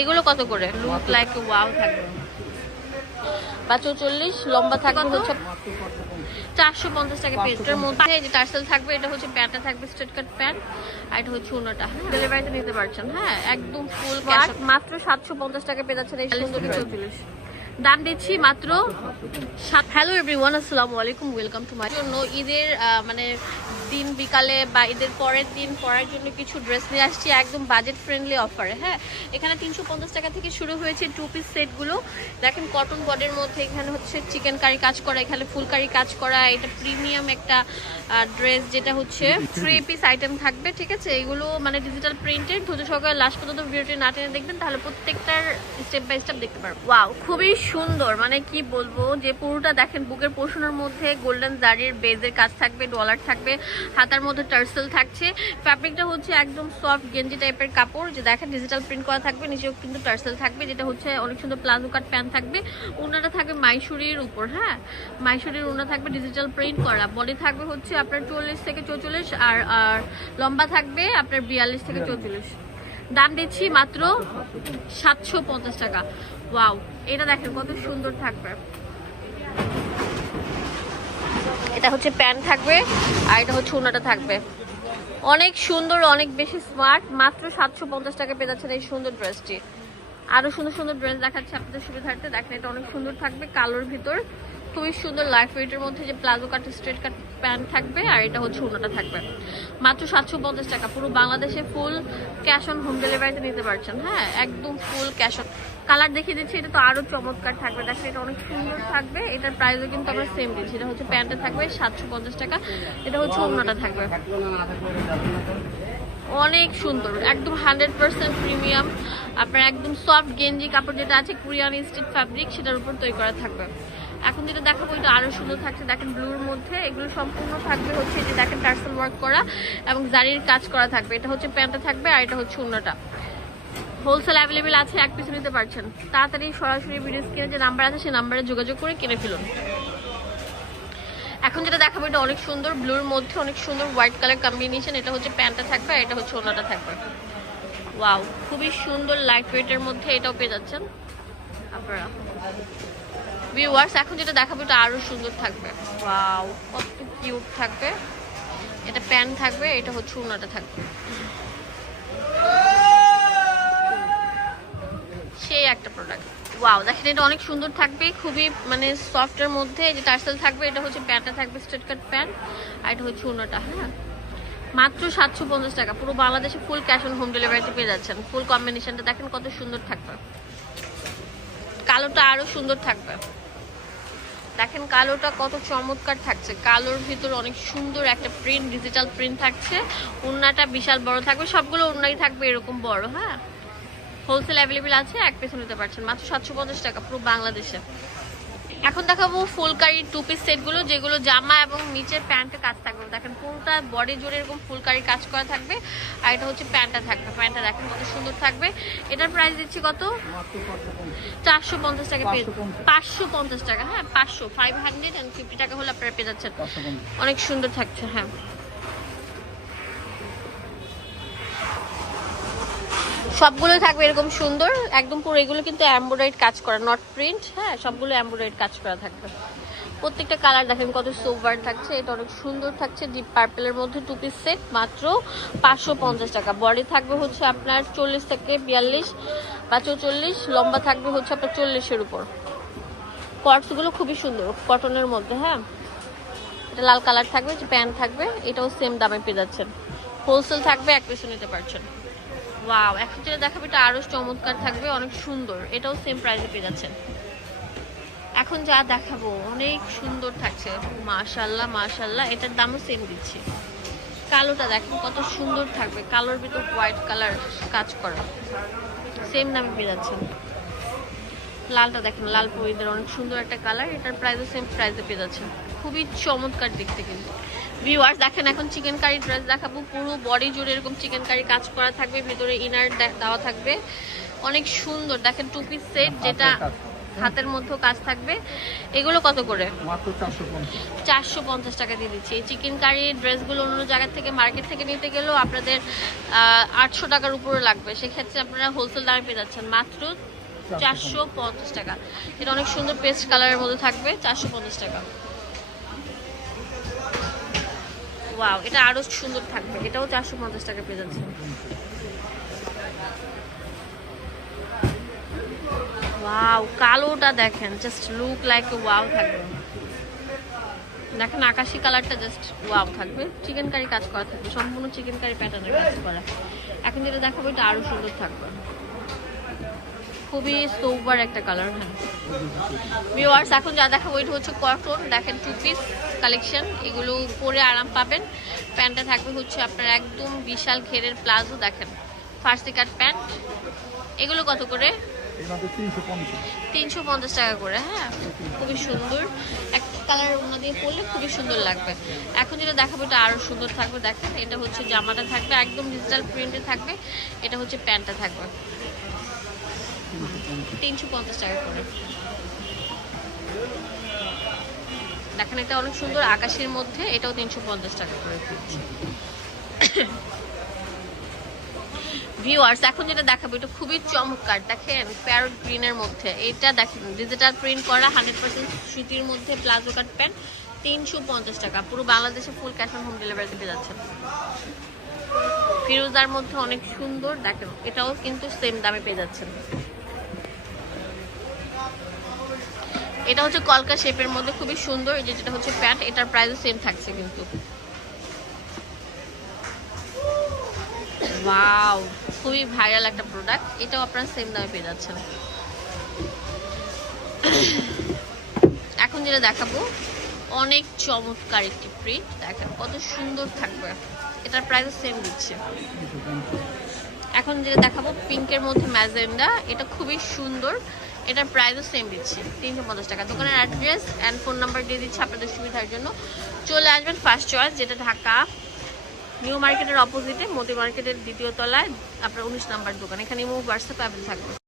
এগুলো কত করে? লুক লাইক ওয়াও থাকবে 45, লম্বা থাকবে হচ্ছে 450 টাকা পেজটার মধ্যে। এই যে টার্সেল থাকবে, এটা হচ্ছে প্যান্টটা থাকবে স্ট্রেট কাট প্যান্ট, আর এটা হচ্ছে ওনাটা। ডেলিভারিতে নিতে পারছেন, হ্যাঁ একদম ফুল ক্যাশ। মাত্র 750 টাকা পেয়ে যাচ্ছেন এই সুন্দর 44। দাম দিচ্ছি মাত্র 7। হ্যালো এভরিওয়ান, আসসালামু আলাইকুম, ওয়েলকাম টু মাই জন্য ঈদের মানে দিন বিকালে বা ঈদের পরের দিন পরার জন্য কিছু ড্রেস নিয়ে আসছি একদম বাজেট ফ্রেন্ডলি অফারে। হ্যাঁ, এখানে 350 টাকা থেকে শুরু হয়েছে 2 পিস সেটগুলো। দেখেন কটন বডির মধ্যে, এখানে হচ্ছে চিকেন কারি কাজ করা, এখানে ফুল কারি কাজ করা। এটা প্রিমিয়াম একটা ড্রেস, যেটা হচ্ছে 3 পিস আইটেম থাকবে। ঠিক আছে, এগুলো মানে ডিজিটাল প্রিন্টেড। ধৈর্য সহকারে লাস্ট পর্যন্ত ভিডিওটি না টেনে দেখবেন, তাহলে প্রত্যেকটার স্টেপ বাই স্টেপ দেখতে পারবেন। ওয়াও, খুবই সুন্দর, মানে কি বলবো, যে পুরোটা দেখেন বুকের পোর্শনের মধ্যে গোল্ডেন জারির বেজের কাজ থাকবে, ডলার থাকবে, হাতার মধ্যে টার্সেল থাকছে। ফ্যাব্রিকটা হচ্ছে একদম সফট গেঞ্জি টাইপের কাপড়, যে দেখেন ডিজিটাল প্রিন্ট করা থাকবে, নিচেও কিন্তু টার্সেল থাকবে, যেটা হচ্ছে অনেক সুন্দর প্লাজো কাট প্যান্ট থাকবে। ওনাটা থাকবে মাইসুরির উপর, হ্যাঁ মাইসুরির ওনা থাকবে ডিজিটাল প্রিন্ট করা। বডি থাকবে হচ্ছে আপনার 40 থেকে 44, আর লম্বা থাকবে আপনার 42 থেকে 44। দাম দিচ্ছি মাত্র 750 টাকা। ওয়াও, এটা দেখেন কত সুন্দর থাকবে। এটা হচ্ছে প্যান্ট থাকবে, আর এটা হচ্ছে ওনাটা থাকবে। অনেক সুন্দর, অনেক বেশি স্মার্ট। মাত্র 750 টাকা পেয়ে যাচ্ছেন এই সুন্দর ড্রেসটি। আরো সুন্দর সুন্দর ড্রেস দেখাচ্ছে আপনাদের সুবিধার্থে। দেখেন এটা অনেক সুন্দর থাকবে, কালোর ভিতর খুবই সুন্দর লাইট ওয়েটের মধ্যে, যে প্লাজো কাট স্ট্রেট কাট প্যান্ট থাকবে, আর এটা হচ্ছে ওনাটা থাকবে। মাত্র 750 টাকা। পুরো বাংলাদেশে ফুল ক্যাশ অন হোম ডেলিভারিতে নিতে পারছেন। হ্যাঁ, একদম ফুল ক্যাশ অন। কালার দেখিয়ে দিচ্ছি, এটা তো আরো চমৎকার থাকবে। দেখেন এটা অনেক সুন্দর থাকবে। এটার প্রাইসও কিন্তু আমরা সেম দিচ্ছি। এটা হচ্ছে প্যান্টে থাকবে 750 টাকা, এটা হচ্ছে ওনাটা থাকবে। অনেক সুন্দর, একদম 100% প্রিমিয়াম। আপনার একদম সফট গেঞ্জি কাপড় যেটা আছে, কোরিয়ান স্টিচ ফ্যাব্রিক, সেটার উপর তৈরি করা থাকবে। এখন যেটা দেখাবো এটা আরো সুন্দর থাকছে। দেখেন ব্লুর মধ্যে এগুলো সম্পূর্ণ থাকবে হচ্ছে, যে দেখেন টার্সেল ওয়ার্ক করা এবং জারির কাজ করা থাকবে। এটা হচ্ছে প্যান্টটা থাকবে, আর এটা হচ্ছে ওনাটা। হোলসেল অ্যাভেলেবেল আছে, এক পিস নিতে পারছেন। তাড়াতাড়ি সরাসরি ভিডিও স্ক্রিনে যে নাম্বার আছে সেই নাম্বারে যোগাযোগ করে কিনে ফেলুন। এখন যেটা দেখাবো এটা অনেক সুন্দর, ব্লুর মধ্যে অনেক সুন্দর হোয়াইট কালার কম্বিনেশন। এটা হচ্ছে প্যান্টটা থাকবে, আর এটা হচ্ছে ওনাটা থাকবে। ওয়াও, খুবই সুন্দর লাইট ওয়েটের মধ্যে এটাও পেয়ে যাচ্ছেন আপনারা ভিউয়ার্স। এখন যেটা দেখাবো এটা আরো সুন্দর থাকবে। ওয়াও, কত কিউট থাকবে। এটা প্যান্ট থাকবে, এটা হচ্ছে ওনাটা থাকবে। সেই একটা প্রোডাক্ট। ওয়াও, দেখেন এটা অনেক সুন্দর থাকবে, খুবই মানে সফটের মধ্যে, যে টার্সেল থাকবে। এটা হচ্ছে প্যান্টটা থাকবে স্ট্রেট কাট প্যান্ট, আর এটা হচ্ছে ওনাটা। হ্যাঁ, মাত্র 750 টাকা। পুরো বাংলাদেশে ফুল ক্যাশ অন হোম ডেলিভারিতে পেয়ে যাচ্ছেন। ফুল কম্বিনেশনটা দেখেন কত সুন্দর থাকবে। কালোটা আরো সুন্দর থাকবে। দেখেন কালোটা কত চমৎকার থাকছে। কালোর ভিতর অনেক সুন্দর একটা প্রিন্ট, ডিজিটাল প্রিন্ট থাকছে। ওড়নাটা বিশাল বড় থাকবে, সবগুলো ওড়নাই থাকবে এরকম বড়। হ্যাঁ, হোলসেল অ্যাভেলেবেল আছে, এক পিস নিতে পারছেন মাত্র 750 টাকা পুরো বাংলাদেশে। এখন দেখাবো ফুলকারি 2 পিস সেটগুলো, যেগুলো জামা এবং নিচের প্যান্টে কাজ থাকবে। দেখেন পুরোটা বডি জুড়ে এরকম ফুলকারি কাজ করা থাকবে, আর এটা হচ্ছে প্যান্টটা থাকবে। প্যান্টটা দেখেন কত সুন্দর থাকবে। এটার প্রাইস দিচ্ছি কত? 450 টাকা পেয়ে 550 টাকা। হ্যাঁ, 550 টাকা হলে আপনারা পেয়ে যাচ্ছেন। অনেক সুন্দর থাকছে। হ্যাঁ, সবগুলো থাকবে এরকম সুন্দর একদম পুরো। এগুলো কিন্তু এমব্রয়ডারি কাজ করা, নট প্রিন্ট। হ্যাঁ, সবগুলো এমব্রয়ডারি কাজ করা থাকবে। প্রত্যেকটা কালার দেখেন কত সোবার থাকছে। এটা অনেক সুন্দর থাকছে, ডিপ পার্পেলের মধ্যে 2 পিস সেট, মাত্র 550 টাকা। বডি থাকবে হচ্ছে আপনার 40 থেকে 42 বা 44, লম্বা থাকবে হচ্ছে আপনার 40-এর উপর। কটসগুলো খুবই সুন্দর, কটনের মধ্যে। হ্যাঁ, এটা লাল কালার থাকবে, যে প্যান্ট থাকবে, এটাও সেম দামে পেয়ে যাচ্ছেন। হোলসেল থাকবে, এক পিসও নিতে পারছেন। ওয়াও, এখন যেটা দেখাবো এটা আরো চমৎকার থাকবে, অনেক সুন্দর। এটাও সেম প্রাইসে পেয়ে যাচ্ছেন। এখন যা দেখাবো অনেক সুন্দর থাকছে। মাশাআল্লাহ মাশাআল্লাহ, এটার দামও সেম দিচ্ছি। কালোটা দেখেন কত সুন্দর থাকবে, কালোর ভিতর হোয়াইট কালার কাজ করা, সেম দামে পেয়ে যাচ্ছেন। লালটা দেখেন, লাল পরিদের অনেক সুন্দর একটা কালার। এটার প্রাইসও সেম প্রাইসে পেয়ে যাচ্ছেন। খুবই চমৎকার দেখতে কিন্তু। ভিউয়ার্স দেখেন এখন চিকেন কারি ড্রেস দেখাবো। পুরো বডি জুড়ে এরকম চিকেন কারি কাজ করা থাকবে, ভিতরে ইনার দেওয়া থাকবে। অনেক সুন্দর দেখেন 2 পিস সেট, যেটা হাতের মধ্যেও কাজ থাকবে। এগুলো কত করে? মাত্র 450 টাকা দিয়ে দিচ্ছি। এই চিকেন কারি ড্রেসগুলো অন্য জায়গা থেকে মার্কেট থেকে নিতে গেলেও আপনাদের 800 টাকার উপরে লাগবে, সেক্ষেত্রে আপনারা হোলসেল দামে পেয়ে যাচ্ছেন মাত্র 450 টাকা। এটা অনেক সুন্দর পেস্ট কালারের মধ্যে থাকবে, 450 টাকা। ওয়াও, এটা আরো সুন্দর থাকবে, এটাও 450 টাকা পেয়ে যাচ্ছে। ওয়াও, কালোটা দেখেন, জাস্ট লুক লাইক ওয়াও থাকবে। দেখেন আকাশি কালারটা জাস্ট ওয়াও থাকবে। চিকেন কারি কাজ করা থাকবে, সম্পূর্ণ চিকেন কারি প্যাটার্নের কাজ করা। এখন যেটা দেখাবো এটা আরো সুন্দর থাকবে, খুবই সোবার একটা কালার। হ্যাঁ ভিউয়ার্স, এখন যা দেখাবো এটা হচ্ছে কটন। দেখেন 2 পিস কালেকশন, এগুলো পরে আরাম পাবেন। প্যান্টটা থাকবে হচ্ছে আপনার একদম বিশাল ঘেরের প্লাজো। দেখেন ফার্সি কাট প্যান্ট, এগুলো কত করে? 350 টাকা করে। হ্যাঁ খুবই সুন্দর, একটা কালার ওনা দিয়ে পরলে খুবই সুন্দর লাগবে। এখন যেটা দেখাবো এটা আরো সুন্দর থাকবে। দেখেন এটা হচ্ছে জামাটা থাকবে একদম ডিজিটাল প্রিন্টে থাকবে, এটা হচ্ছে প্যান্টটা থাকবে 350 টাকা করে। দেখেন এটা অনেক সুন্দর আকাশের মধ্যে, এটাও 350 টাকা করে। ভিউয়ার্স, এখন যেটা দেখাবো এটা খুবই চমৎকার। দেখেন প্যারট গ্রিনের মধ্যে, এটা দেখেন ডিজিটাল প্রিন্ট করা 100% সুতির মধ্যে প্লাজো কাট প্যান্ট, 350 টাকা। পুরো বাংলাদেশে full cash on home delivery পেয়ে যাচ্ছেন। ফিরোজার মধ্যে অনেক সুন্দর, দেখেন এটাও কিন্তু সেম দামে পেয়ে যাচ্ছেন। এটা হচ্ছে কলকা শেপের মধ্যে খুবই সুন্দর, এই যেটা হচ্ছে প্যান্ট, এটার প্রাইসও সেম থাকছে কিন্তু। ওয়াও, খুবই ভাইরাল একটা প্রোডাক্ট, এটাও আপনারা সেম দামে পেয়ে যাচ্ছেন। এখন যেটা দেখাবো অনেক চমৎকার একটি প্রিন্ট, দেখেন কত সুন্দর থাকবে, এটার প্রাইসও সেম দিচ্ছে। এখন যেটা দেখাবো পিঙ্কের মধ্যে ম্যাজেন্ডা, এটা খুবই সুন্দর, এটার প্রাইসও সেম দিচ্ছি 350 টাকা। দোকানের অ্যাড্রেস অ্যান্ড ফোন নাম্বার দিয়ে দিচ্ছি আপনাদের সুবিধার জন্য। চলে আসবেন ফার্স্ট চয়েস, যেটা ঢাকা নিউ মার্কেটের অপোজিটে, মোদি মার্কেটের দ্বিতীয় তলায় আপনার 19 নাম্বার দোকান। এখানে হোয়াটসঅ্যাপ অ্যাভেলেবল থাকবে।